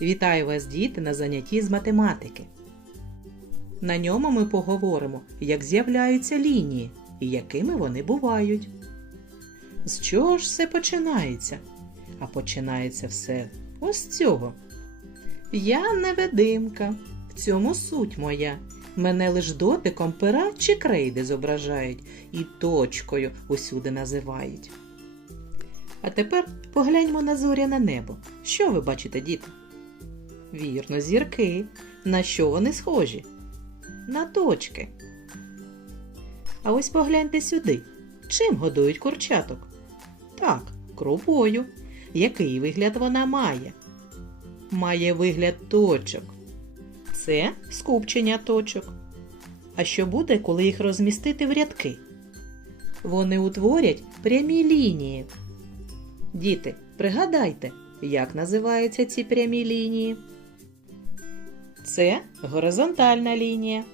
Вітаю вас, діти, на занятті з математики. На ньому ми поговоримо, як з'являються лінії і якими вони бувають. З чого ж все починається? А починається все ось цього. Я невидимка, в цьому суть моя. Мене лиш дотиком пера чи крейди зображають і точкою усюди називають. А тепер погляньмо на зоряне небо. Що ви бачите, діти? Вірно, зірки. На що вони схожі? На точки. А ось погляньте сюди. Чим годують курчаток? Так, крупою. Який вигляд вона має? Має вигляд точок. Це скупчення точок. А що буде, коли їх розмістити в рядки? Вони утворять прямі лінії. Діти, пригадайте, як називаються ці прямі лінії? Це горизонтальна лінія.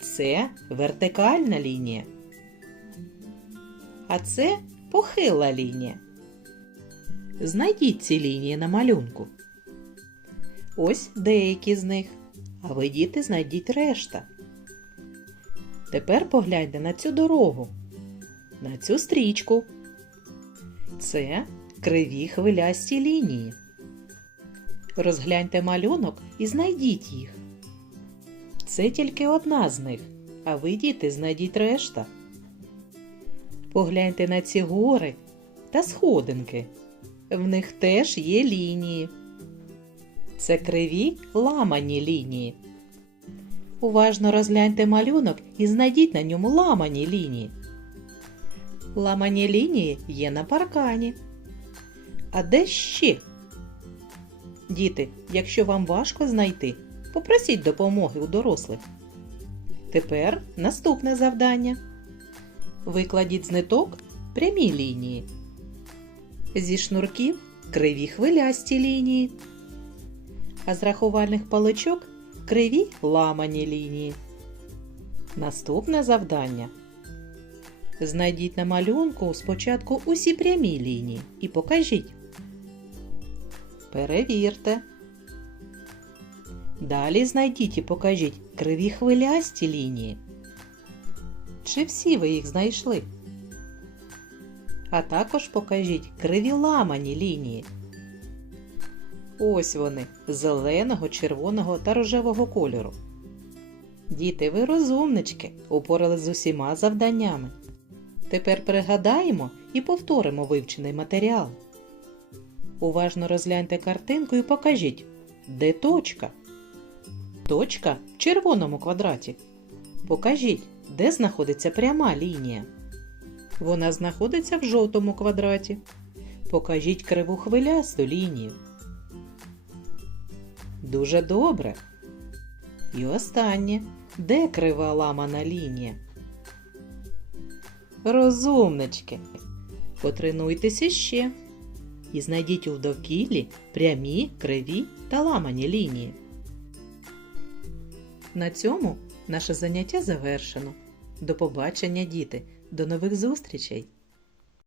Це вертикальна лінія. А це похила лінія. Знайдіть ці лінії на малюнку. Ось деякі з них. А ви, діти, знайдіть решта. Тепер погляньте на цю дорогу, на цю стрічку. Це криві хвилясті лінії. Розгляньте малюнок і знайдіть їх. Це тільки одна з них, а ви, діти, знайдіть решта. Погляньте на ці гори та сходинки. В них теж є лінії. Це криві ламані лінії. Уважно розгляньте малюнок і знайдіть на ньому ламані лінії. Ламані лінії є на паркані. А де ще? Діти, якщо вам важко знайти, попросіть допомоги у дорослих. Тепер наступне завдання. Викладіть з ниток прямі лінії. Зі шнурків криві хвилясті лінії. А з рахувальних паличок криві ламані лінії. Наступне завдання. Знайдіть на малюнку спочатку усі прямі лінії і покажіть. Перевірте. Далі знайдіть і покажіть криві хвилясті лінії. Чи всі ви їх знайшли? А також покажіть криві ламані лінії. Ось вони зеленого, червоного та рожевого кольору. Діти, ви розумнички, упорались з усіма завданнями. Тепер пригадаємо і повторимо вивчений матеріал. Уважно розгляньте картинку і покажіть, де точка. Точка в червоному квадраті. Покажіть, де знаходиться пряма лінія. Вона знаходиться в жовтому квадраті. Покажіть криву хвилясту лінію. Дуже добре. І останнє. Де крива ламана лінія? Розумнички. Потренуйтеся ще. І знайдіть у довкіллі прямі, криві та ламані лінії. На цьому наше заняття завершено. До побачення, діти! До нових зустрічей!